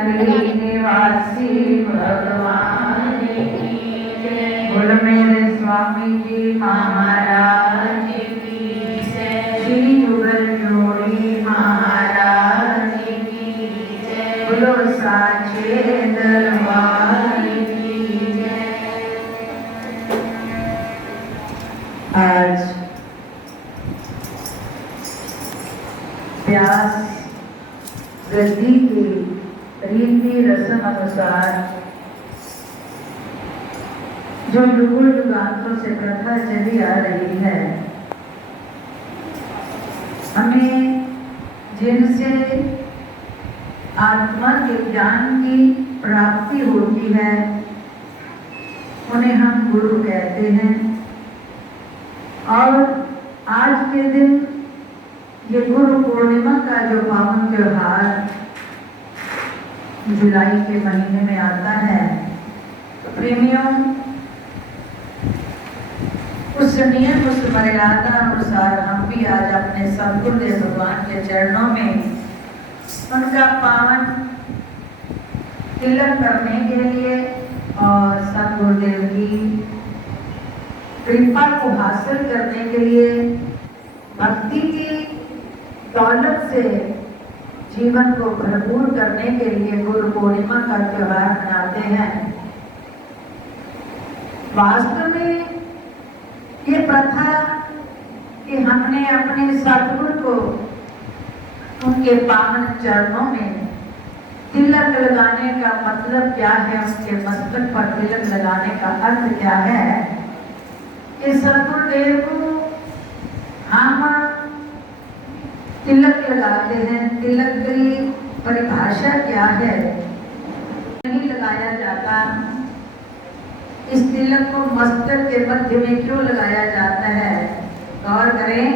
नगरी निवासी भगवान की जय। बोलो मेरे स्वामी जी महाराज की जय। श्री जुगल जोड़ी महाराज की जय। बोलो साचे दरबार की जय। आज व्यास गद्दी की रीति रस्म अनुसार जो युगों युगांतरों से प्रथा चली आ रही है, हमें जिनसे आत्मा के ज्ञान की प्राप्ति होती है उन्हें हम गुरु कहते हैं। और आज के दिन ये गुरु पूर्णिमा का जो पावन त्योहार जुलाई के महीने में आता है, तो प्रेमियों उस नियम उस मर्यादा अनुसार हम भी आज अपने सद्गुरुदेव भगवान के चरणों में उनका पावन तिलक करने के लिए और सद्गुरुदेव की कृपा को हासिल करने के लिए भक्ति की दौलत से जीवन को भरपूर करने के लिए गुरु पूर्णिमा का त्योहार मनाते हैं। वास्तव में ये प्रथा कि हमने अपने सद्गुरु को उनके पावन चरणों में तिलक लगाने का मतलब क्या है, उनके मस्तक पर तिलक लगाने का अर्थ क्या है, इस सद्गुरुदेव को हम तिलक लगाते हैं। तिलक की परिभाषा क्या है? नहीं लगाया जाता। इस तिलक को मस्तक के मध्य में क्यों लगाया जाता है? गौर करें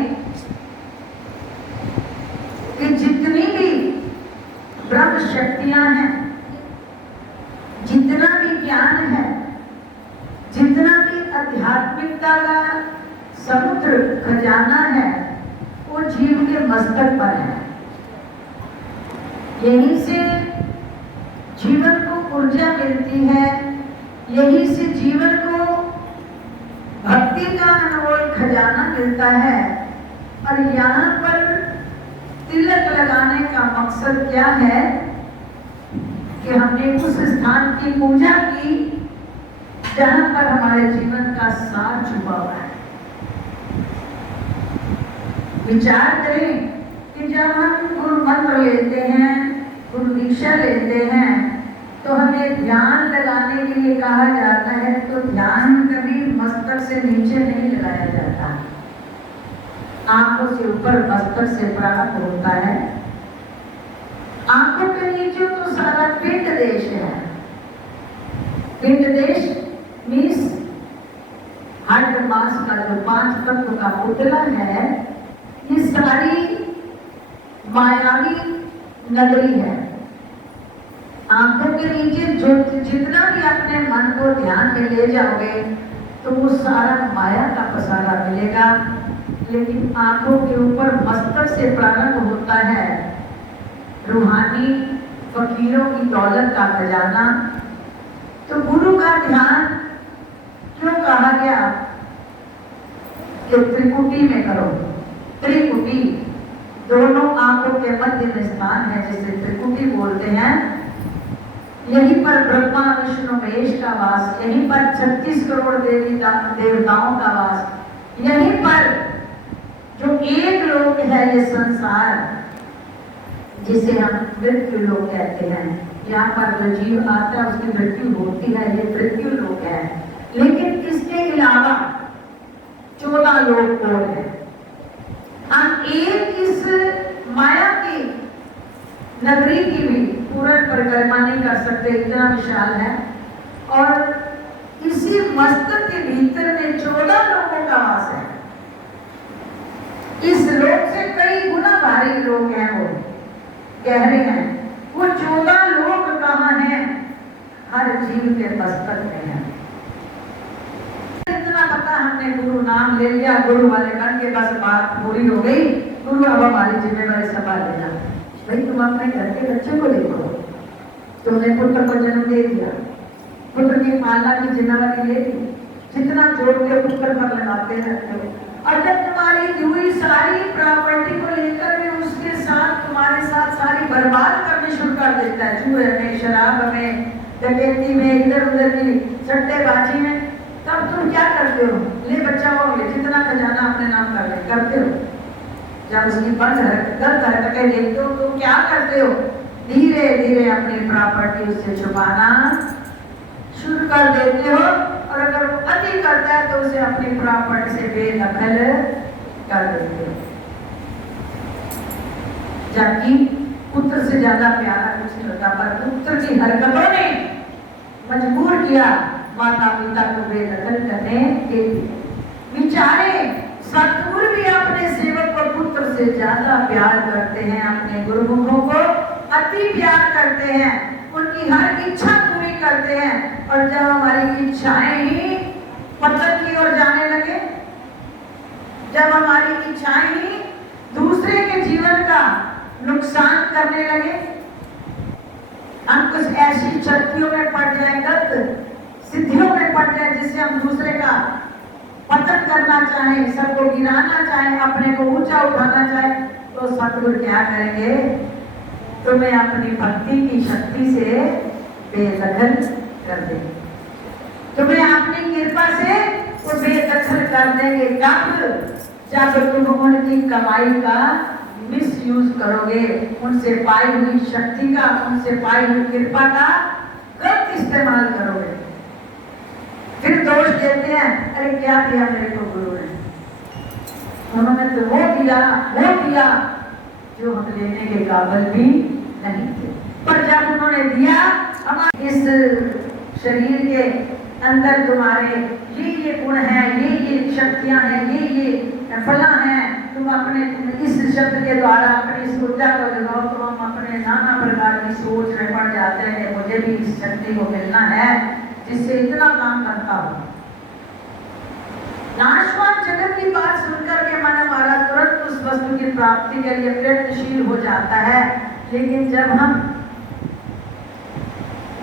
कि जितनी भी ब्रह्म शक्तियां हैं, जितना भी ज्ञान है, जितना भी आध्यात्मिकता का समुद्र खजाना है, वो जीव के मस्तक पर है। यहीं से जीवन को ऊर्जा मिलती है, यहीं से जीवन को भक्ति का अनमोल खजाना मिलता है। और यहाँ पर तिलक लगाने का मकसद क्या है कि हमने उस स्थान की पूजा की जहाँ पर हमारे जीवन का सार छुपा हुआ है। विचार करें कि जब हम गुरु मंत्र लेते हैं, गुरु दीक्षा लेते हैं, तो हमें ध्यान लगाने के लिए कहा जाता है, तो ध्यान कभी मस्तक से नीचे नहीं लगाया जाता, आंखों से ऊपर मस्तक से प्रारंभ होता है। आंखों के नीचे तो सारा पिंड देश है। पिंड देश मीन्स हर मास का जो 5 तत्व का पुतला है, ये सारी मायावी नगरी है। आंखों के नीचे जो जितना भी अपने मन को ध्यान में ले जाओगे तो वो सारा माया का पसारा मिलेगा। लेकिन आंखों के ऊपर मस्तक से प्रारंभ होता है रूहानी फकीरों की दौलत का खजाना। तो गुरु का ध्यान क्यों कहा गया कि त्रिकुटी में करो? त्रिकुटी दोनों आंखों के मध्य में स्थान है, जिसे त्रिकुटी बोलते हैं। यहीं पर ब्रह्मा विष्णु महेश का वास, यहीं पर 36 करोड़ देवताओं का वास, यहीं पर जो एक लोक है ये संसार, जिसे हम मृत्यु लोक कहते हैं। यहाँ पर जो जीव आता है उसकी मृत्यु होती है, ये मृत्यु लोक है। लेकिन इसके अलावा 14 लोक और है। हम एक इस माया की नगरी की भी पूर्ण परिक्रमा नहीं कर सकते, इतना विशाल है। और इसी मस्तक के भीतर में 14 लोगों का वास है। इस लोक से कई गुना भारी लोग हैं, वो गहरे हैं। वो 14 लोग कहाँ हैं? हर जीव के मस्तक में है। इतना पता, हमने गुरु नाम ले लिया, गुरु वाले बन के बस बात पूरी हो गई। गुरु अब हमारी जिम्मेवारी संभाल लेना। भाई तुम अपने घर के बच्चे को देखो, तुमने पुत्र को जन्म दे दिया, पुत्र की पालना की जिम्मेवारी ले ली, जितना जोड़ के पुत्र पर लगाते रहते हो, और जब तुम्हारी दी हुई सारी प्रॉपर्टी को लेकर भी उसके साथ तुम्हारे साथ सारी बर्बाद करनी शुरू कर देता है, जुए में, शराब में, डकैती में, इधर उधर की सट्टेबाजी में, तब तुम क्या करते हो? ले बच्चा हो, ले जितना खजाना अपने नाम कर ले, करते हो। जब उसकी गलत हरकतें देखते हो तो क्या करते हो? धीरे धीरे अपनी प्रॉपर्टी उससे छुपाना शुरू कर देते हो, और अगर वो अति करता है तो उसे अपनी प्रॉपर्टी से बेदखल कर देते हो। जबकि पुत्र से ज्यादा प्यारा कुछ नहीं होता, पर पुत्र की हरकतों ने मजबूर किया माता पिता को बेदखल करने के लिए। विचारे सतगुरु भी अपने सेवक को पुत्र से ज्यादा प्यार करते हैं, अपने गुरुमुखों को अति प्यार करते हैं, उनकी हर इच्छा पूरी करते हैं। और जब हमारी इच्छाएं ही पतन की ओर जाने लगे, जब हमारी इच्छाएं ही दूसरे के जीवन का नुकसान करने लगे, हम कुछ ऐसी शक्तियों में पड़ जाए, गलत सिद्धियों में पड़ जाए जिससे हम दूसरे का पतन करना चाहें, सबको गिराना चाहें, अपने को ऊंचा उठाना चाहें, तो सतगुरु क्या करेंगे? तुम्हें अपनी भक्ति की शक्ति से बेदखल कर देंगे, तुम्हें अपनी कृपा से वो बेदखल कर देंगे। कब? जब तुम उनकी कमाई का मिसयूज करोगे, उनसे पाई हुई शक्ति का, उनसे पाई हुई कृपा का गलत इस्तेमाल करोगे। फिर दोष देते हैं, अरे क्या दिया मेरे को गुरु ने, उन्होंने तो वो दिया जो हम लेने के काबिल भी नहीं थे। पर जब उन्होंने दिया, हमारे इस शरीर के अंदर तुम्हारे ये गुण है, ये शक्तियां हैं, ये फला है, तुम अपने इस शब्द के द्वारा अपनी इस ऊर्जा को जगाओ, तो हम अपने नाना प्रकार की सोच में पड़ जाते हैं, मुझे भी इस शक्ति को मिलना है जिससे इतना काम करता हूं। नाशवान जगत की बात सुनकर के मन हमारा तुरंत उस वस्तु की प्राप्ति के लिए प्रयत्नशील हो जाता है, लेकिन जब हम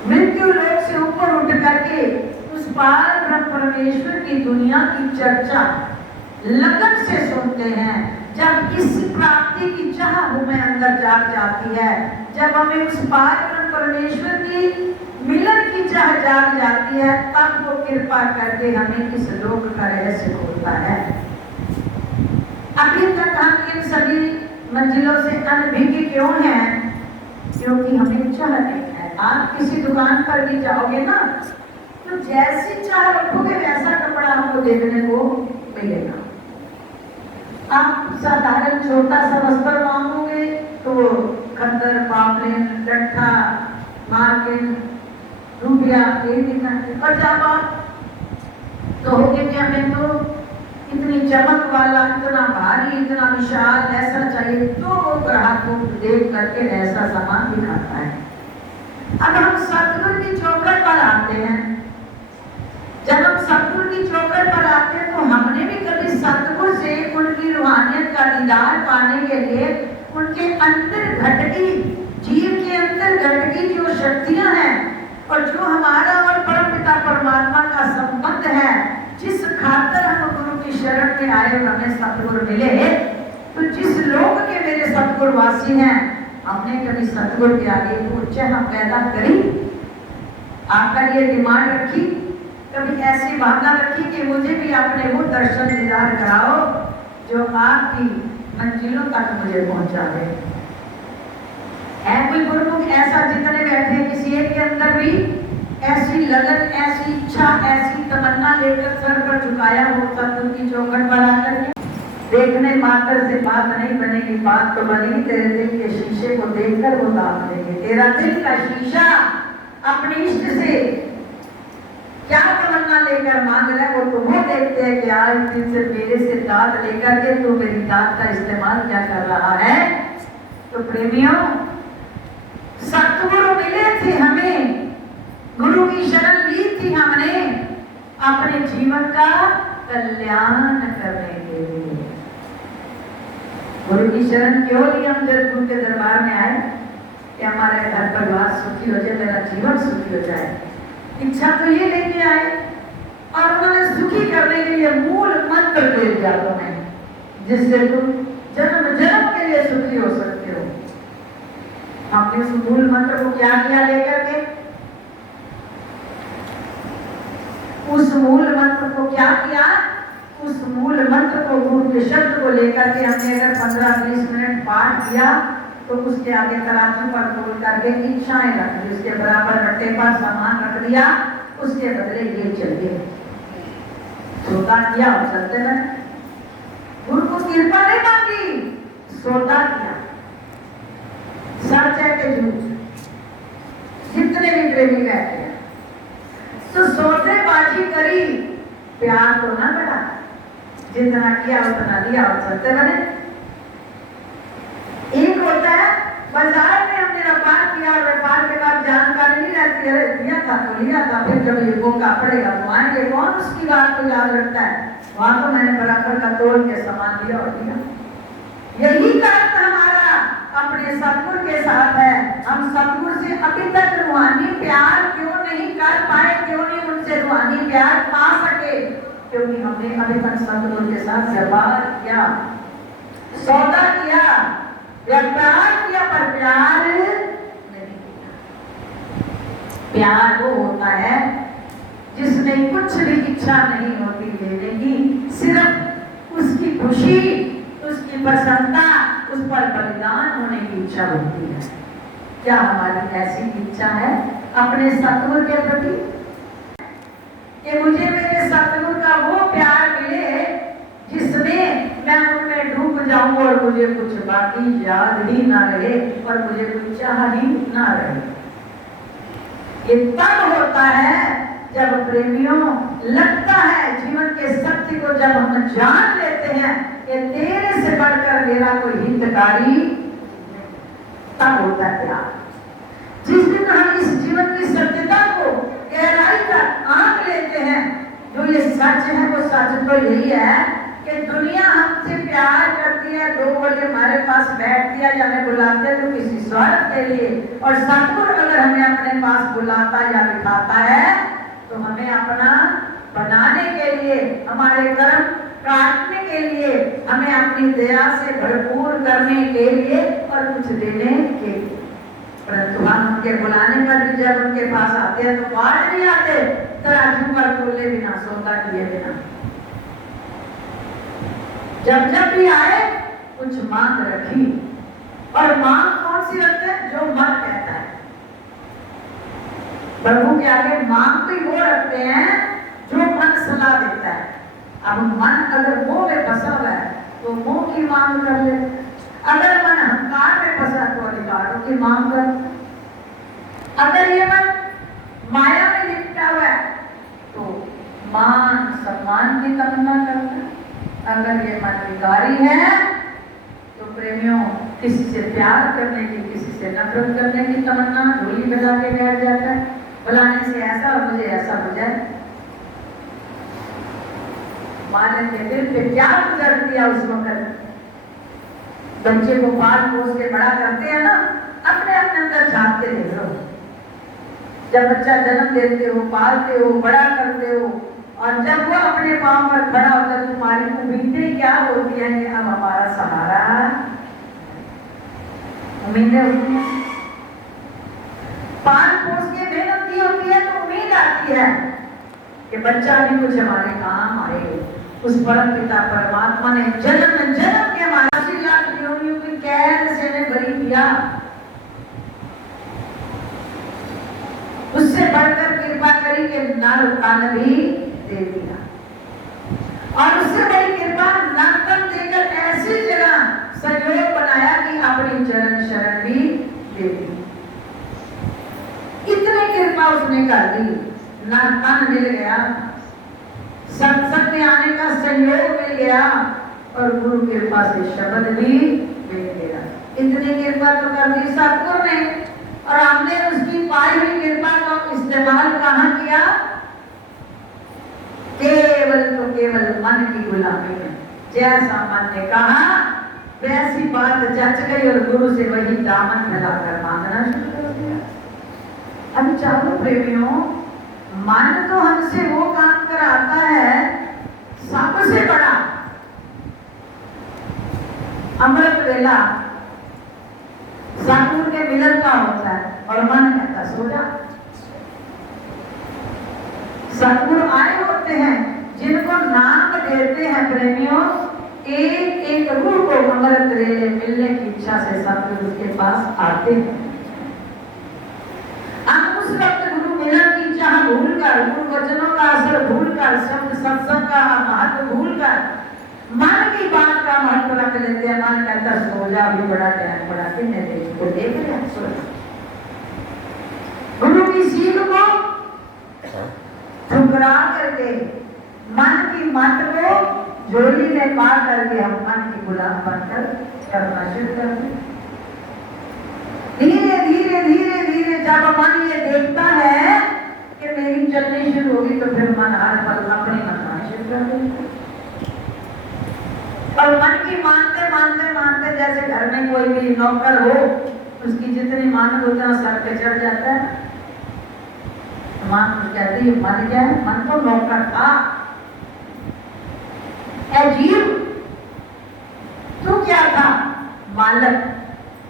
मृत्यु लोक से ऊपर उठ करके उस पार ब्रह्म परमेश्वर की दुनिया की चर्चा लगन से सुनते हैं, जब इस प्राप्ति की चाह हमें अंदर जाग जाती है, जब हमें उस पार ब्रह्म परमेश्वर की मिलन की चाह जाग जाती है, तब वो कृपा करके हमें इस लोक का रहस्य खोलता है। अभी तक हम इन सभी मंजिलों से अनभिज्ञ क्यों हैं? क्योंकि हमें चाह नहीं है। आप किसी दुकान पर भी जाओगे ना, तो जैसी चाह रखोगे वैसा कपड़ा आपको देखने को मिलेगा। आप साधारण छोटा सा वस्त्र मांगोगे तो खद्दर, पापलेन, लट्ठा, मार्किन, रुपया ये दिखाते, और जब आप कहोगे कि हमें तो इतनी चमक वाला, इतना भारी, इतना विशाल ऐसा चाहिए, तो वो ग्राहक को देख करके ऐसा सामान दिखाता है। अब हम सतगुरु की चौखट पर आते हैं, जब हम सतगुरु की चौखट पर आते हैं तो हमने भी कभी सतगुरु से उनकी रूहानियत का दीदार पाने के लिए उनके अंदर घटकी, जीव के अंदर घटकी जो शक्तियां हैं और जो हमारा और परमपिता परमात्मा का संबंध है, जिस खातर हम गुरु की शरण में आए और हमें सतगुरु मिले, तो जिस लोक के मेरे सतगुरु वासी हैं, हमने कभी सतगुरु के आगे वो चाह पैदा करी? आकर ये डिमांड रखी, कभी ऐसी भावना रखी कि मुझे भी अपने वो दर्शन दीदार कराओ जो आपकी मंजिलों तक मुझे पहुंचा दे? है कोई गुरुमुख ऐसा? जितने बैठे किसी एक के अंदर भी ऐसी लगन, ऐसी इच्छा, ऐसी तमन्ना लेकर सर पर झुकाया हो सतगुरु की चौखट पर आकर के? देखने मात्र से बात नहीं बनेगी, बात तो बनेगी तेरे दिल के शीशे को देखकर वो दाम देंगे। तेरा दिल का शीशा अपने इष्ट से क्या तमन्ना लेकर मांग रहा है, वो तुम्हें देखते हैं कि आज दिन से मेरे से दाद लेकर के तू मेरी दाद का इस्तेमाल क्या कर रहा है। तो प्रेमियों, सतगुरु मिले थे हमें, गुरु की शरण ली थी हमने अपने जीवन का कल्याण करने के लिए। गुरु की शरण क्यों ली हम जब गुरु के दरबार में आए? कि हमारे घर परिवार सुखी हो जाए, मेरा जीवन सुखी हो जाए। इच्छा तो ये लेके आए और उन्होंने सुखी करने के लिए मूल मंत्र दे दिया तुम्हें, जिससे तुम जन्म जन्म के लिए सुखी हो सकते हो। हमने उस मूल मंत्र को क्या किया लेकर के? उस मूल मंत्र को क्या किया? उस मूल मंत्र को, गुरु के शब्द को लेकर के हमने अगर 15-20 मिनट पाठ किया तो उसके आगे तराजू पर तोल करके इच्छाएं रख दी, उसके बराबर रट्टे पर सामान रख दिया, उसके बदले ये चाहिए, सोता किया और चलते रहे। गुरु को कृपा नहीं मांगी, सोता किया। सच है कि झूठ? जितने भी प्रेमी कहते हैं तो सौदेबाजी करी, प्यार तो ना बढ़ा, जितना किया उतना लिया और चलते बने। एक होता है बाजार में हमने व्यापार किया, व्यापार के बाद जानकारी नहीं रहती, अरे दिया था तो लिया था, फिर जब ये मौका पड़ेगा तो आएंगे, कौन उसकी बात को याद रखता है? वहां तो मैंने बराबर का तोड़ के सामान लिया और दिया। यही अर्थ हमारा अपने सतगुरु के साथ है। हम सतगुरु से अभी तक रूहानी प्यार क्यों नहीं कर पाए, क्यों नहीं उनसे रूहानी प्यार पा सके? क्योंकि हमने अभी तक सतगुरु के साथ व्यवहार किया, सौदा किया, व्यापार किया, पर प्यार नहीं किया। प्यार वो होता है जिसमें कुछ भी इच्छा नहीं होती देने की, सिर्फ उसकी खुशी, उसकी प्रसन्नता, उस पर बलिदान होने की इच्छा होती है। क्या हमारी ऐसी इच्छा है अपने सतगुरु के प्रति कि मुझे मेरे सतगुरु का वो प्यार मिले जिसमें मैं उनमें डूब जाऊं और मुझे कुछ बाकी याद ही ना रहे और मुझे कुछ चाह ही ना रहे? ये तब होता है जब प्रेमियों लगता है जीवन के सत्य को जब हम जान लेते हैं कि तेरे से बढ़कर मेरा कोई हितकारी, तब होता है प्यार। जिस दिन हम इस जीवन की सत्यता को गहराई तक आंक लेते हैं, जो ये सच है वो सच तो यही है कि दुनिया हमसे प्यार करती है, 2 बजे हमारे पास बैठती है या हमें बुलाते हैं तो किसी स्वार्थ के लिए, और सतगुरु अगर हमें अपने पास बुलाता या बिठाता है तो हमें अपना बनाने के लिए, हमारे कर्म काटने के लिए, हमें अपनी दया से भरपूर करने के लिए और कुछ देने के लिए। परंतु हम उनके बुलाने पर भी जब उनके पास आते हैं तो बाहर नहीं आते, तराजू पर तोले बिना, सौदा किए बिना। जब जब भी आए कुछ मांग रखी, और मांग कौन सी रखते हैं? जो मन कहता है। प्रभु के आगे मांग भी वो रखते हैं जो मन सलाह देता है। अब मन अगर मोह में फंसा हुआ है तो मोह की मांग कर ले, अगर मन अहंकार में फंसा तो अधिकारों की मांग कर, अगर ये मन माया में लिपटा हुआ है तो मान सम्मान की तमन्ना करता है, अगर ये मन विकारी है तो प्रेमियों किसी से प्यार करने की, किसी से नफरत करने की तमन्ना झोली बजा के बैठ जाता है, बुलाने से ऐसा और मुझे ऐसा हो जाए। मालिक के दिल पे क्या गुजर दिया उस वक्त? बच्चे को पाल पोस के बड़ा करते हैं ना, अपने अपने अंदर झांक के देख लो। जब बच्चा जन्म देते हो, पालते हो, बड़ा करते हो, और जब वो अपने पांव पर खड़ा होता है तुम्हारी उम्मीदें क्या होती है कि अब हमारा सहारा, उम्मीदें होती हैं। पाल पोस के मेहनत की होती है तो उम्मीद आती है कि बच्चा भी कुछ हमारे काम आए। उस परम पिता परमात्मा ने जन्म जन्म के हमारा योनियों की कैद से हमें बरी किया, उससे बढ़कर कृपा करी कि नर तन भी दे दिया, और उससे बड़ी कृपा नर तन देकर ऐसी जगह संयोग बनाया कि अपनी चरण शरण भी दे दी। इतनी कृपा उसने कर दी, नर तन मिल गया, सत्संग में आने का संयोग मिल गया, और गुरु कृपा से शब्द भी मिल गया। इतनी कृपा तो कर दी सतगुरु ने, और हमने उसकी पाई हुई कृपा का इस्तेमाल कहाँ किया? केवल तो केवल मन की गुलामी में। जैसा मन ने कहा वैसी बात जच गई और गुरु से वही दामन फैलाकर मांगना शुरू कर दिया। अभी चारों प्रेमियों, मन तो हमसे वो काम कराता है सबसे बड़ा। अमृत वेला सतगुरु के मिलन का होता है और मन कहता सो जा। सतगुरु आए होते हैं जिनको नाम देते हैं प्रेमियों, एक एक रूह को अमृत वेले मिलने की इच्छा से सतगुरु के पास आते हैं। हम उस वक्त गुरु मिलन की चाह भूलकर, गुरु वचनों का असर भूलकर, शब्द सत्संग का महत्व भूलकर मन की बात का महत्व रख लेते हैं। मन कहता सो जा, भी बड़ा टाइम पड़ा, कितने देख को देख रहे सो। गुरु की सीख को ठुकरा करके मन की मत को झोली में पा करके हम मन की गुलाम बनकर करना शुरू कर दें। धीरे धीरे धीरे धीरे जब मन ये देखता है कि मेरी चलनी शुरू होगी तो फिर मन हर पल अपनी मनना शुरू कर देता। और मन की मानते मानते मानते जैसे घर में कोई भी नौकर हो, उसकी जितनी मानत होती है सर पे चढ़ जाता है। मान कहती है मन क्या है? मन तो नौकर था। जीव तू क्या था? मालक।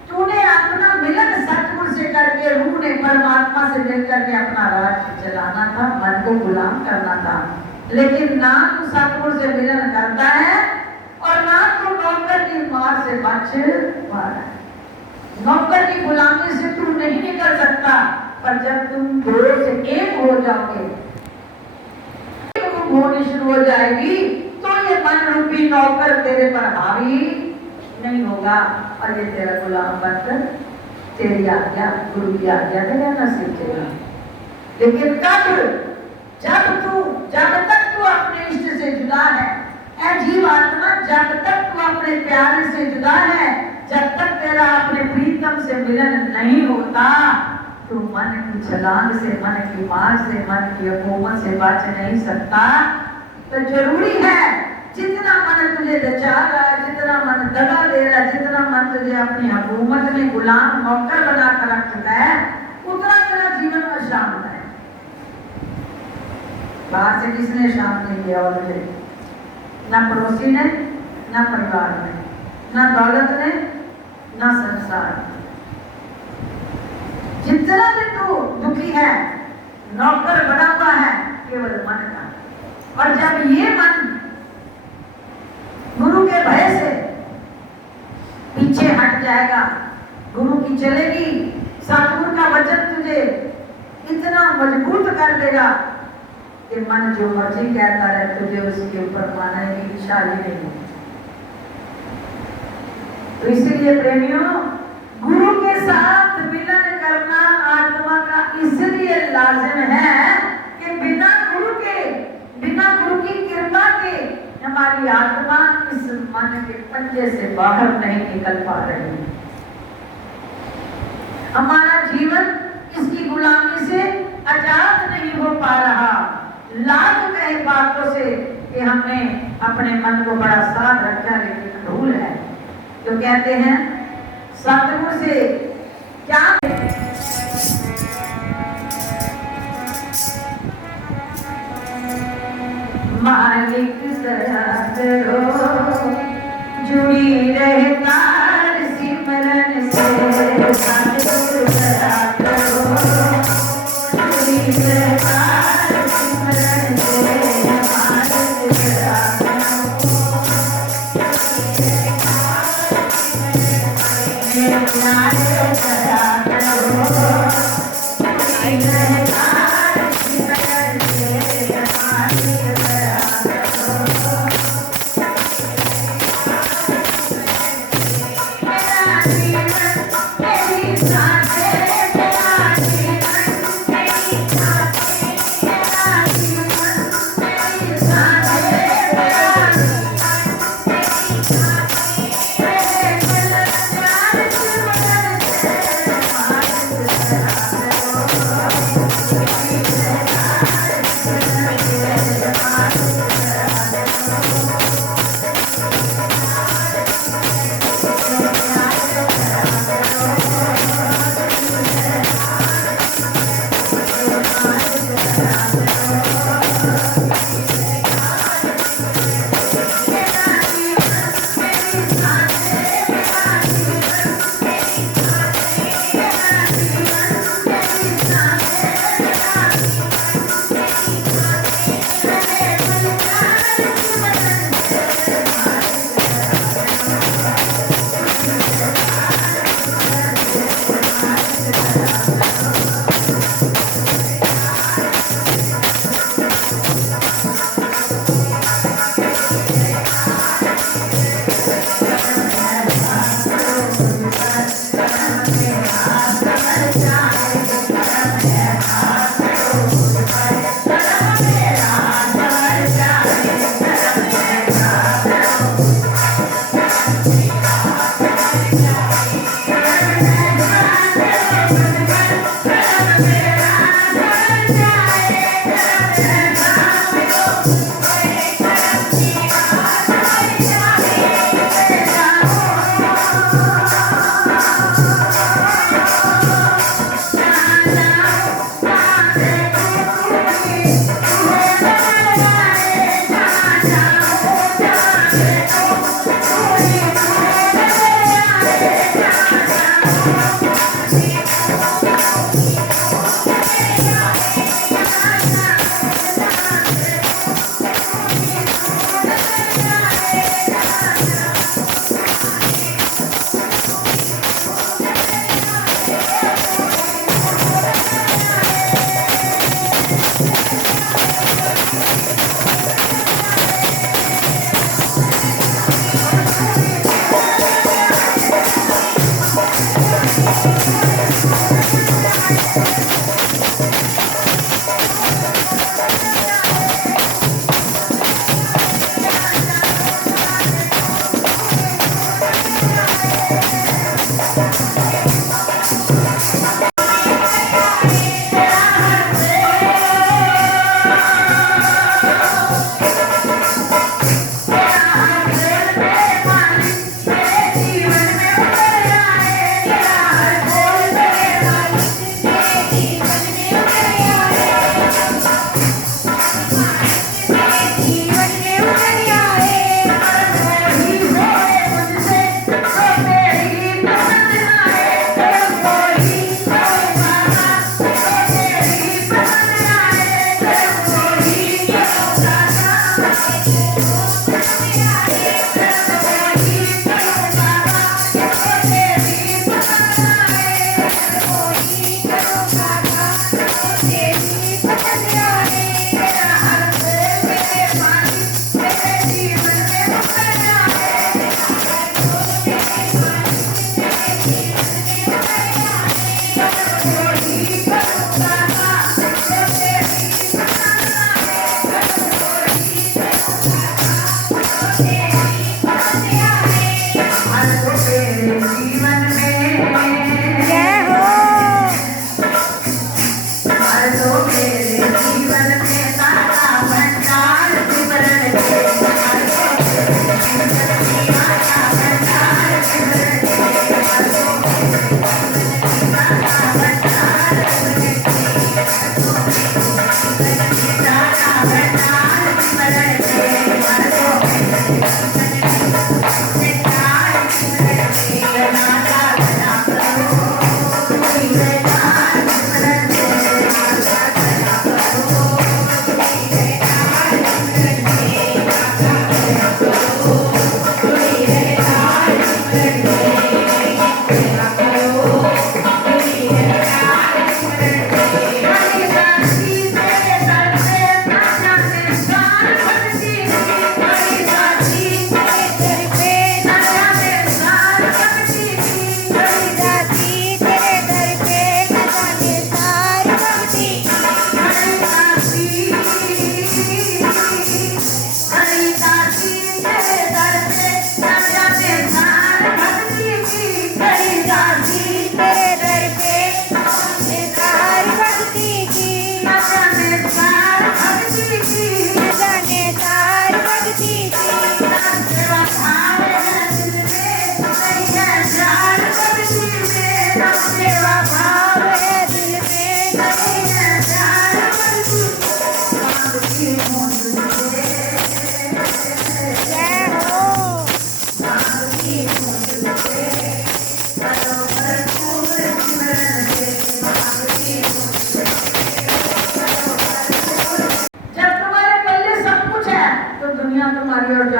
तूने अपना मिलन सतगुरु से करके, रूह ने परमात्मा से मिलकर के अपना राज्य चलाना था, मन को गुलाम करना था। लेकिन ना तू सतगुरु से मिलन करता है और ना तू नौकर की मार से बच पा रहा है। नौकर की गुलामी से तू नहीं निकल सकता, पर जब तुम दो से एक हो जाओगे, होनी शुरू हो जाएगी, तो ये मन रूपी नौकर तेरे पर हावी नहीं होगा और ये तेरा गुलाम बनकर तेरी आज्ञा, गुरु की आज्ञा से रहना सीखेगा। लेकिन जब तक तू अपने इष्ट से जुदा है, ऐ जीव आत्मा, जब तक तू अपने प्यार से जुदा है, जब तक तेरा अपने प्रीतम से मिलन नहीं होता, तू मन की छलांग से, मन की मार से, मन की हुकूमत से बच नहीं सकता। तो जरूरी है जितना मन तुझे नचा रहा है, जितना मन दगा दे रहा है, जितना मन तुझे अपनी हुकूमत में गुलाम नौकर बना कर रख चुका है, उतना तेरा जीवन में शांत है। बाहर से किसने शांत नहीं किया? और ना पड़ोसी ने, ना परिवार ने, ना दौलत ने, ना संसार। जितना भी तू दुखी है, नौकर बना हुआ है केवल मन का। और जब ये मन गुरु के भय से पीछे हट जाएगा, गुरु की चलेगी, सतगुरु का वचन तुझे इतना मजबूत कर देगा कि मन जो मर्जी कहता रहे, तुझे उसके ऊपर मानने की इच्छा ही नहीं होगी। तो इसलिए प्रेमियों, गुरु के साथ मिलन करना आत्मा का इसलिए लाजिम है कि बिना गुरु की कृपा के हमारी आत्मा इस मन के पंजे से बाहर नहीं निकल पा रही है। हमारा जीवन इसकी गुलामी से आजाद नहीं हो पा रहा। लाख कहे बातों से कि हमने अपने मन को बड़ा साथ रखा, लेकिन भूल है। तो कहते हैं सतगुरु से क्या मालिक दया करो, जुड़ी रहे तार सिमरन से। सतगुरु दया करो, जुड़ी रहे तार सिमरन से। मालिक दया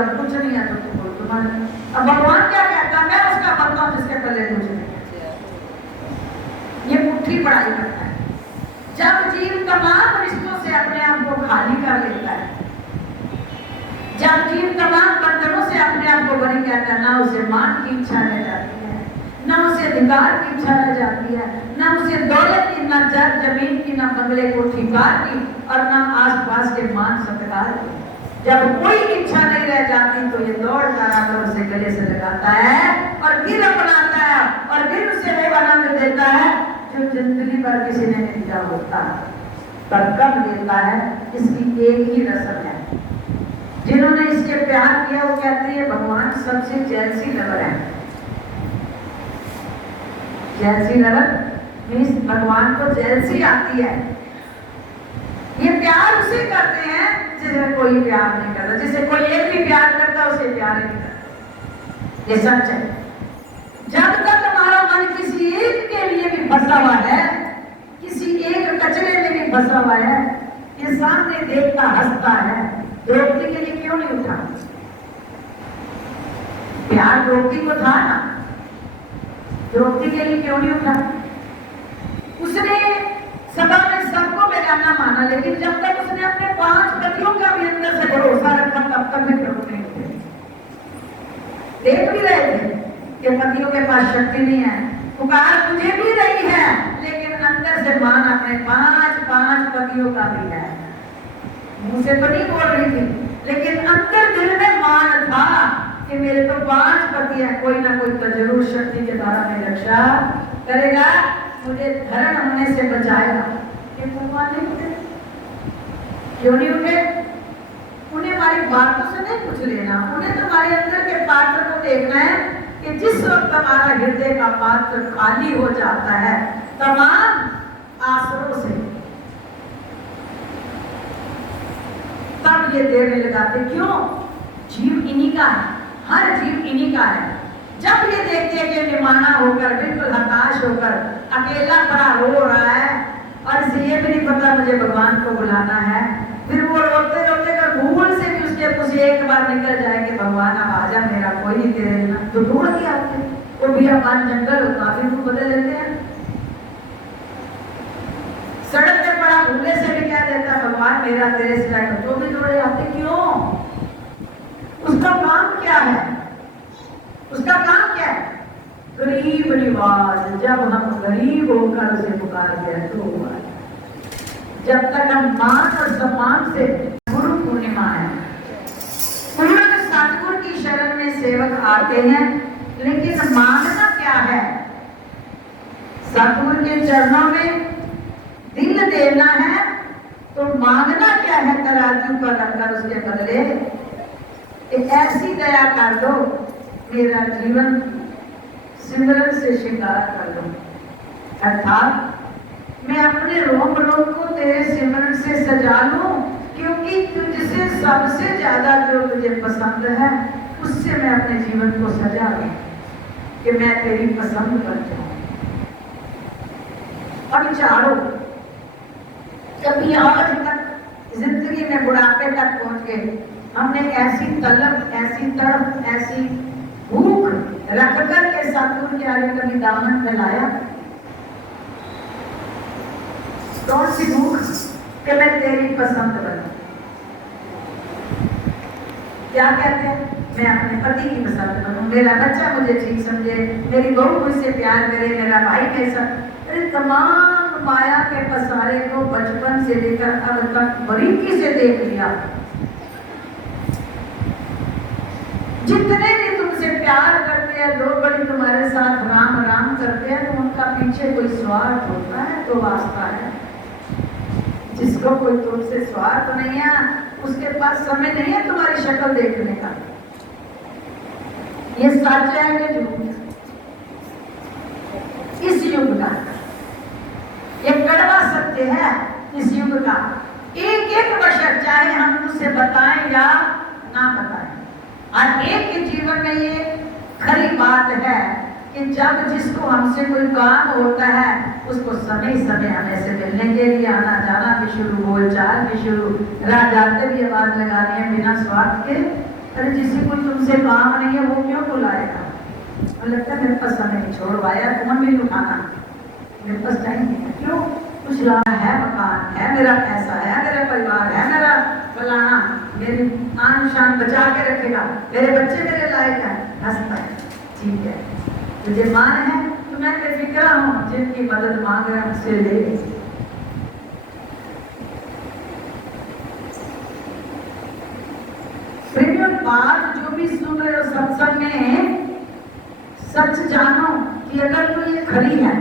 और कुछ नहीं है तो तुम तुम्हारे। अब भगवान क्या कहता है, मैं उसका बनता हूँ जिसके पल्ले कुछ नहीं है। ये मुट्ठी पढ़ाई करता है। जब जीव तमाम रिश्तों से अपने आप को खाली कर लेता है, जब जीव तमाम बंधनों से अपने आप को बरी कहता है, ना उसे मान की इच्छा रह जाती है, ना उसे अधिकार की इच्छा रह जाती है, ना उसे दौलत की, ना जमीन की, ना बंगले कोठी कार की, और ना आसपास के मान सत्कार की। जब कोई इच्छा नहीं रह जाती तो ये दौड़ कर आकर उसे गले से लगाता है और फिर अपनाता है, और फिर उसे वो आनंद देता है जो जिंदगी भर किसी ने नहीं दिया होता। पर कब देता है, इसकी एक ही रस्म है। जिन्होंने इसके प्यार किया वो कहते हैं भगवान सबसे जेलसी लवर है। जेलसी लवर मीन्स भगवान को जेलसी आती है। ये प्यार उसे करते हैं जिसे कोई प्यार नहीं करता, जिसे कोई एक भी प्यार करता उसे प्यार नहीं करता। ये सच है। जब तक हमारा मन किसी एक के लिए भी फंसा हुआ है, किसी एक कचरे में भी फंसा हुआ है, ये सामने देखता हंसता है, द्रौपदी के लिए क्यों नहीं उठा? प्यार द्रौपदी को था ना, द्रौपदी के लिए क्यों नहीं उठा? उसने सभा में सबको बेगाना माना, लेकिन जब तक उसने अपने 5 पतियों का भी अंदर से भरोसा रखा तब तक भी प्रभु नहीं उठे। देख भी रहे थे कि पतियों के पास शक्ति नहीं है, पुकार मुझे भी रही है, लेकिन अंदर से मान अपने 5 पतियों का भी है। मुंह से तो नहीं बोल रही थी, लेकिन अंदर दिल में मान था कि मेरे तो 5 पति हैं, कोई ना कोई तो जरूर शक्ति के द्वारा मेरी रक्षा करेगा, मुझे धरण होने से बचाएगा। ये भगवान नहीं उठे। क्यों नहीं उठे? उन्हें हमारी बातों से नहीं कुछ लेना, उन्हें तुम्हारे अंदर के पात्र को देखना है कि जिस वक्त हमारा हृदय का पात्र खाली हो जाता है तमाम आसरों से, तब ये देर में लगाते। क्यों? जीव इन्हीं का है, हर जीव इन्हीं का है। जब ये देखते हैं कि निमाना होकर, बिल्कुल हताश होकर, अकेला पड़ा रो रहा है और इसे ये भी नहीं पता मुझे भगवान को बुलाना है, फिर वो रोते रोते कर भूल से भी उसके कुछ एक बार निकल जाए कि भगवान अब आजा, मेरा कोई नहीं तेरे ना, तो ढूंढ के आते। वो भी अपन जंगल काफी रूप बदल लेते हैं। सड़क पे पड़ा भूले से भी कह देता भगवान मेरा तेरे सिवा, तो भी दौड़े आते। क्यों? उसका काम क्या है? उसका काम क्या है? गरीब निवाज। जब हम गरीब होकर उसे पुकारते हैं तो हुआ। जब तक हम मान और सम्मान से, गुरु पूर्णिमा है, पूर्ण सतगुरु की शरण में सेवक आते हैं, लेकिन मांगना क्या है? सतगुरु के चरणों में दिल देना है, तो मांगना क्या है? तराजू पर रखकर उसके बदले एक ऐसी दया कर दो, मेरा जीवन सिमरन से श्रृंगार कर दो। अर्थात मैं अपने रोम रोम को तेरे सिमरन से सजा लूं, क्योंकि तुझसे सबसे ज्यादा जो तुझे पसंद है उससे मैं अपने जीवन को सजा लूं, कि मैं तेरी पसंद बन जाऊं। और विचारो, कभी आज तक जिंदगी में बुढ़ापे तक पहुंच गए, हमने ऐसी तलब, ऐसी तड़प, ऐसी भूख रखकर के सतगुरु के आगे कभी दामन फैलाया? कौन सी भूख? कि मैं तेरी पसंद बनूं। क्या कहते हैं? मैं अपने पति की पसंद बनूं, मेरा बच्चा मुझे ठीक समझे, मेरी बहू मुझसे प्यार करे, मेरा भाई मेरे साथ। अरे तमाम माया के पसारे को बचपन से लेकर अब तक बारीकी से देख लिया। जितने भी तुमसे प्यार करते हैं, लोग बड़ी तुम्हारे साथ राम राम करते हैं, तो उनका पीछे कोई स्वार्थ होता है तो वास्ता है। जिसको कोई तुमसे स्वार्थ नहीं है, उसके पास समय नहीं है तुम्हारी शक्ल देखने का। ये सच है कि झूठ? इस युग का ये कड़वा सत्य है। इस युग का एक एक बशर, चाहे हम उसे बताएं या ना बताएं, और एक के जीवन में ये खरी बात है कि जब जिसको हमसे कोई काम होता है उसको समय समय हमें से मिलने के लिए आना जाना भी शुरू, बोलचाल भी शुरू, राह जाते भी आवाज लगानी है बिना स्वार्थ के। अरे जिसे कोई तुमसे काम नहीं है वो क्यों बुलाएगा? और लगता है मेरे पास समय नहीं, छोड़ो आया, तुम्हें भी उठाना, मेरे पास टाइम नहीं है। क्यों? कुछ लाना है, मकान है मेरा, पैसा है, मेरा परिवार है, मेरा फलाना, मेरी आन शान बचा के रखेगा, मेरे बच्चे मेरे लायक है। हंसता है, ठीक है, तुझे मान है तो मैं बेफिक्र हूँ, जिनकी मदद मांग रहे मुझसे ले। बात जो भी सुन रहे हो सत्संग में, सच जानो कि अगर तो ये खरी है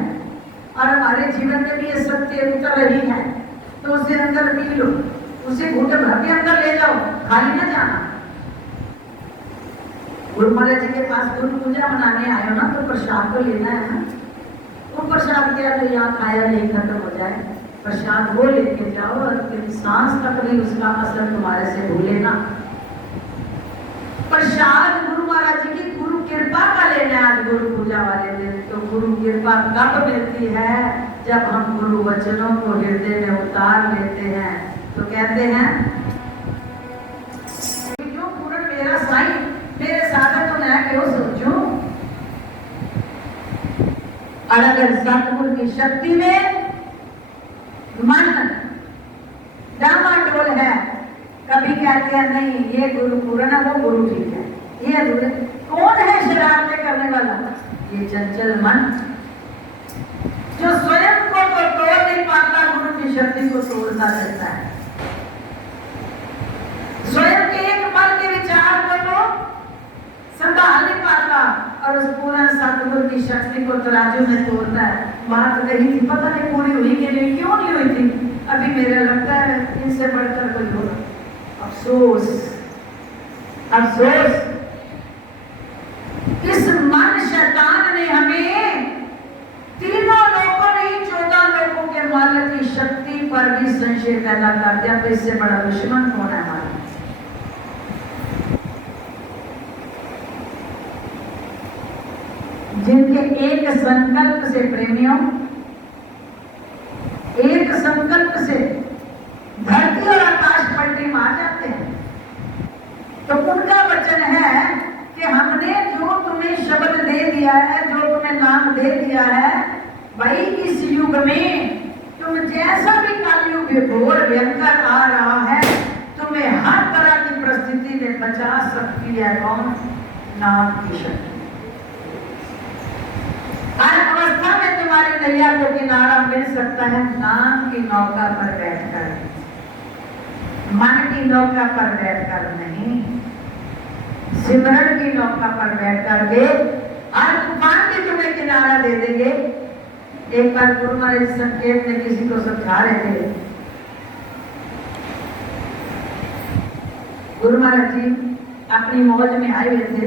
और हमारे जीवन में भी ये सत्य उतर रही है तो उसे अंदर पी लो, उसे घूट भर के अंदर ले जाओ, खाली ना जाना। गुरु महाराज जी के पास गुरु पूजा मनाने आए हो ना तो प्रसाद तो लेना है ना। वो प्रसाद क्या तो यहाँ खाया नहीं खत्म हो जाए, प्रसाद वो लेके जाओ और सांस तक भी उसका असर तुम्हारे से भूले ना। प्रसाद गुरु महाराज जी की गुरु कृपा का लेना है। आज गुरु पूजा वाले दिन तो गुरु कृपा कब मिलती है? जब हम गुरु वचनों को हृदय में उतार लेते हैं। तो कहते हैं क्यों पूर्ण मेरा साईं मेरे साधक तो मैं क्यों सोचूं, और अगर सतगुरु की शक्ति में मन डामाडोल है, कभी कहते हैं नहीं ये गुरु पूर्ण है, वो गुरु ठीक है, ये गुरु कौन है शरारतें करने वाला? ये चंचल मन जो स्वयं को तो तोड़ नहीं पाता, गुरु की शक्ति को तोड़ता रहता है। स्वयं के एक पल के विचार को तो संभाल नहीं पाता और उस पूर्ण सतगुरु की शक्ति को तराजू में तोड़ता है। बात कही थी, पता नहीं पूरी हुई के लिए, क्यों नहीं हुई थी, अभी मेरा लगता है इनसे बढ़कर कोई होगा। अफसोस, अफसोस, इस मन शैतान ने हमें तीनों लोगों नहीं 14 लोगों के मालिक की शक्ति पर भी संशय पैदा कर दिया। तो इससे बड़ा दुश्मन कौन है हमारा? जिनके एक संकल्प से प्रेमियों, एक संकल्प से धरती और आकाश पलटी मार जाते हैं। तो उनका वचन है कि हमने जो तुम्हें शब्द दे दिया है, जो तुम्हें नाम दे दिया है, भाई इस युग में तुम जैसा भी कलयुग घोर भयंकर आ रहा है, तुम्हें हर तरह की परिस्थिति में बचा सकती है कौन? नाम की शक्ति। हर अवस्था में तुम्हारी नैया को किनारा मिल सकता है नाम की नौका पर बैठकर, मन की नौका पर बैठकर नहीं, सिमरन की नौका पर बैठ करके हर तूफान भी तुम्हें किनारा दे देंगे। एक बार गुरु महाराज संकेत में किसी को समझा रहे थे। गुरु महाराज जी अपनी मौज में आए हुए थे,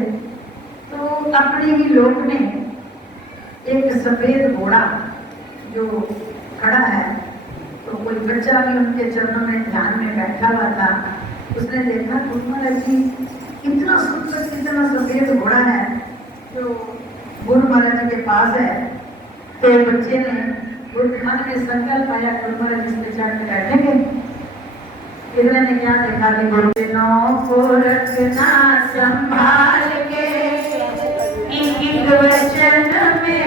तो अपने ही लोक में एक सफेद घोड़ा जो खड़ा है, तो कोई बच्चा भी उनके चरणों में ध्यान में बैठा हुआ था। उसने देखा गुरु महाराज जी इतना सुंदर, इतना सफेद घोड़ा है जो गुरु महाराज जी के पास है। तो बच्चे ने गुरु मन में संकल्प आया गुरु महाराज जी पे चढ़ के बैठेंगे। इधर ने क्या देखा कि गुरु को रखना संभाल के, एक वचन में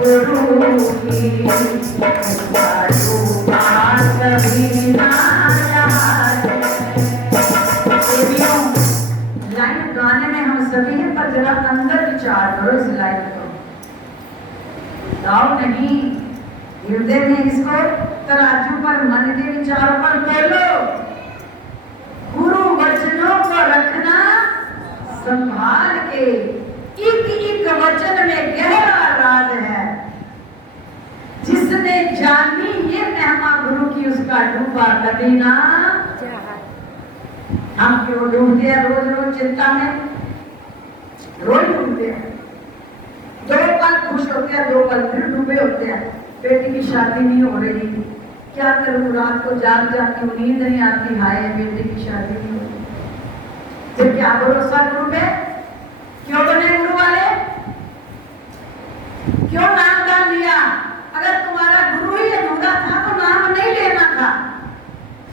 गुरु की लाइन गाने में हम सभी हैं, पर जरा अंदर विचार करो इस लाइन को, गाओ नहीं, हृदय में इसको तराजू पर मन के विचारों पर बोलो। गुरु वचनों को रखना संभाल के, एक वचन में गहरा राज है। जिसने जानी ये महिमा गुरु की, उसका डूबा कभी ना। हम क्यों डूबते हैं रोज रोज चिंता में? रोज डूबते हैं, 2 पल खुश होते हैं, 2 पल फिर डूबे होते हैं। बेटी की शादी नहीं हो रही, क्या करूं, रात को जाग जाती हूँ, नींद नहीं आती, हाय बेटी की शादी नहीं हो रही। फिर क्या भरोसा गुरु पे? क्यों बने गुरु वाले? क्यों नाम दान लिया? अगर तुम्हारा गुरु ही अधूरा था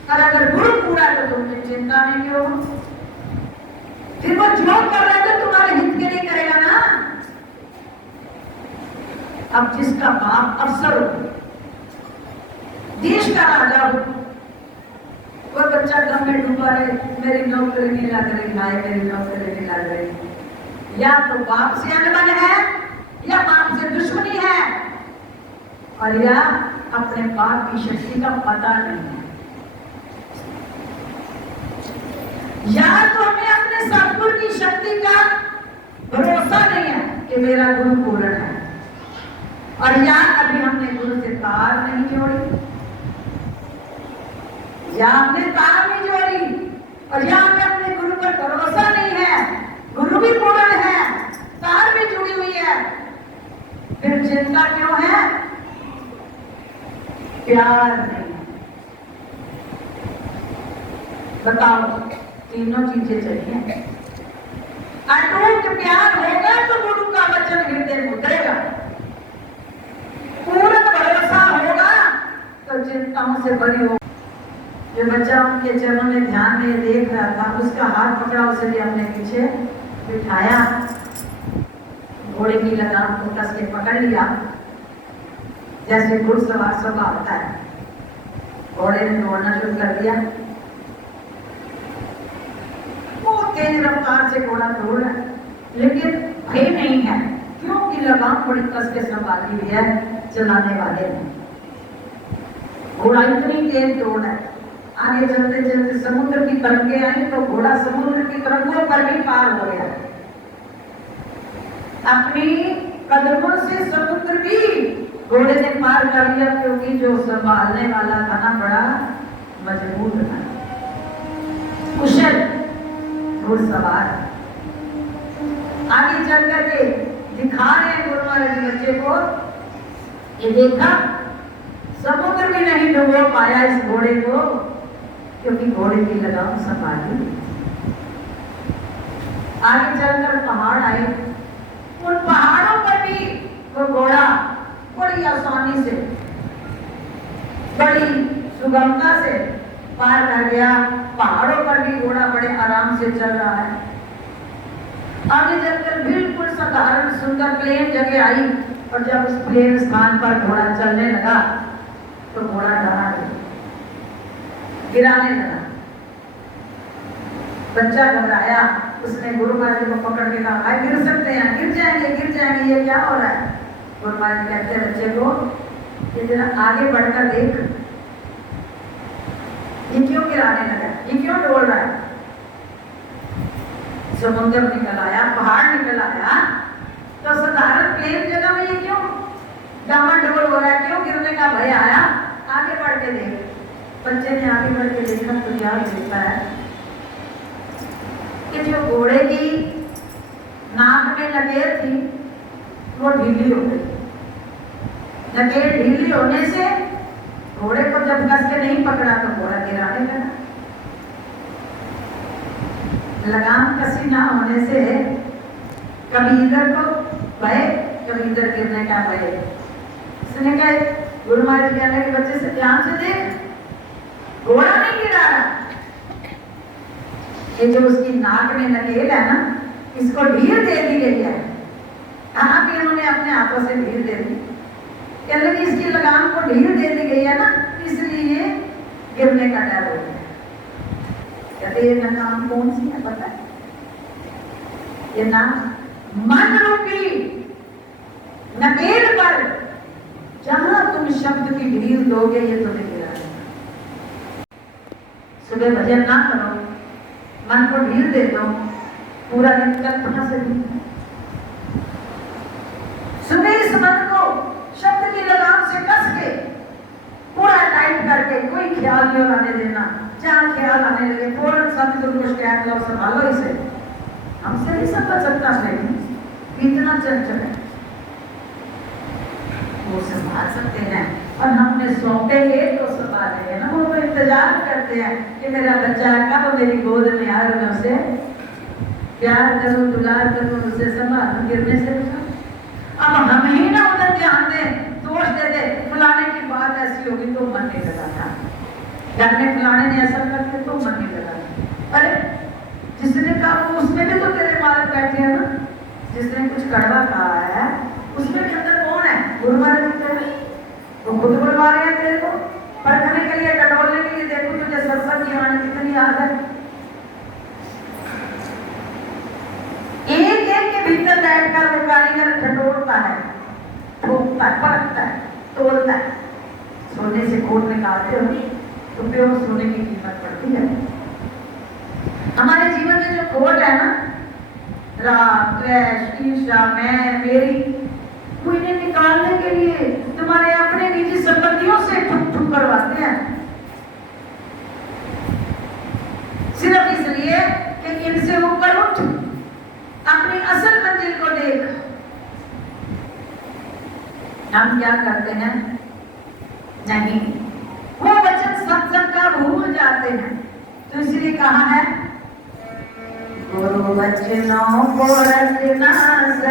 और अगर गुरु पूरा तो तुम चिंता में क्यों हो? फिर वो जो कर रहा है तो तुम्हारे हित के लिए करेगा ना। अब जिसका बाप अफसर हो, देश का राजा हो, वो बच्चा गम में डूबा रहे, मेरी नौकरी नहीं लग रही भाई, मेरी नौकरी नहीं लग रही, या तो बाप से अनबन है या बाप से दुश्मनी है, और या अपने बाप की शक्ति का पता नहीं है, या तो हमें अपने सतगुरु की शक्ति का भरोसा नहीं है कि मेरा गुरु पूर्ण है, और या अभी हमने गुरु से तार नहीं जोड़ी, या हमने तार नहीं जोड़ी, और या हमें अपने गुरु पर भरोसा नहीं है, गुरु भी पूर्ण है, तार भी जुड़ी हुई है, फिर चिंता क्यों है? प्यार नहीं। बताओ, तीनों चीजें चाहिए। अटूट प्यार होगा तो गुरु का वचन हृदय में उतरेगा, पूर्ण भरोसा होगा तो चिंताओं से भरी हो। जो बच्चा उनके चरणों में ध्यान में देख रहा था, उसका हाथ पकड़ा, उसे भी अपने पीछे बिठाया, घोड़े की लगाम को कस के पकड़ लिया, जैसे घुड़सवार स्वभाव होता है। घोड़े ने दौड़ना शुरू कर दिया, वो तेज रफ्तार से घोड़ा दौड़ रहा है, लेकिन भय नहीं है, क्योंकि लगाम बड़ी कस के संभाली हुई है चलाने वाले ने। घोड़ा इतनी तेज दौड़ है, आगे चलते चलते समुद्र की तरंगे आई तो घोड़ा समुद्र की तरंगों पर भी पार हो गया। अपनी कदमों से समुद्र भी घोड़े ने पार कर लिया, क्योंकि जो संभालने वाला था ना बड़ा मजबूत था, कुशल घुड़सवार। आगे चल करके दिखा रहे हैं गुरु महाराज जी बच्चे को, ये देखा समुद्र भी नहीं डुबो पाया इस घोड़े को, क्योंकि घोड़े की लगाम संभाली। आगे चलकर पहाड़ आए, उन पहाड़ों पर भी वो घोड़ा बड़ी आसानी से, बड़ी सुगमता से पार कर गया। पहाड़ों पर भी घोड़ा बड़े आराम से चल रहा है। आगे चलकर बिल्कुल साधारण सुंदर प्लेन जगह आई, और जब उस प्लेन स्थान पर घोड़ा चलने लगा तो घोड़ा डरा गया, गिराने लगा। बच्चा घबराया, उसने गुरु महाराज जी को पकड़ के कहा, भाई गिर सकते हैं, गिर जाएंगे, ये क्या हो रहा है? गुरु महाराज कहते हैं बच्चे को, ये जरा आगे बढ़कर देख, ये क्यों गिराने लगा, ये क्यों डोल रहा है? समुद्र निकल आया, पहाड़ निकल आया, तो साधारण प्लेन जगह में ये क्यों डामाडोल हो रहा है, क्यों गिरने का भय आया? आगे बढ़ के देख। बच्चे ने आगे बढ़ के देखा तो याद देता है कि जो घोड़े की नाक में नकेल थी वो ढीली हो गई। नकेल ढीली होने से घोड़े को जब कस के नहीं पकड़ा तो घोड़ा गिराने लगा। लगाम कसी ना होने से कभी इधर को भय, कभी इधर गिरने का भय। उसने कहा, गुरु महाराज कहने के बच्चे से ध्यान से देख, घोड़ा नहीं गिरा रहा, ये जो उसकी नाक में नकेल है ना, इसको ढील दे दी गई है। कहाँ भी इन्होंने अपने हाथों से ढील दे दी, कहने लगी इसकी लगाम को ढील दे दी गई है ना, इसलिए ये गिरने का डर हो गया। कहते ये नाम कौन सी है पता है? ये नाम मन रूपी नकेल पर जहां तुम शब्द की ढील दोगे ये तुम्हें गिरा देगा। सुबह भजन ना करो, मन को ढील दे दो, पूरा दिन कल्पना से ढील। सुबह इस मन को शब्द की लगाम से कस के पूरा टाइट करके कोई ख्याल नहीं आने देना। जहाँ ख्याल आने लगे फौरन सतगुरु को शिकायत लो, संभालो इसे, हमसे नहीं संभल सकता, इतना चंचल है। वो संभाल सकते हैं और हमने सौंपेंगे तो संभालेंगे ना। वो तो इंतजार करते हैं कि मेरा बच्चा कब मेरी गोद में आए, मैं उसे प्यार करूं, दुलार करूं, उसे संभालूं, गिरने से बचाऊं। अब हम ही ना उधर ध्यान दें, दोष दे दे, फलाने की बात ऐसी होगी तो मन नहीं लगा था। जाने फलाने ने ऐसा कर दिया तो मन नहीं लगा। अरे जिसने कहा वो उसमें भी तो तेरे मालिक बैठे हैं ना। जिसने कुछ कड़वा कहा है उसमें भी अंदर कौन है? गुरु महाराज है। वो खुद बुलवा रहे हैं तेरे को परखने के लिए, टटोलने के लिए। देखो तुझे सत्संग की वाणी कितनी याद है। एक एक के भीतर बैठकर वो कारीगर ठटोलता है, ठोकता है, परखता है, तोड़ता है। सोने से खोट निकालते हो तो प्योर सोने की कीमत पड़ती है। हमारे जीवन में जो खोट है ना, राग, द्वेष, ईर्ष्या, मैं, मेरी, वो इन्हें निकालने के लिए तुम्हारे अपने निजी संपत्तियों से ठुक ठुक करवाते हैं, सिर्फ इसलिए कि इनसे ऊपर उठ, अपनी असल मंजिल को देख। हम क्या करते हैं? नहीं, वो वचन सत्संग का भूल जाते हैं। तो इसलिए कहा है गुरु वचनों को रखना।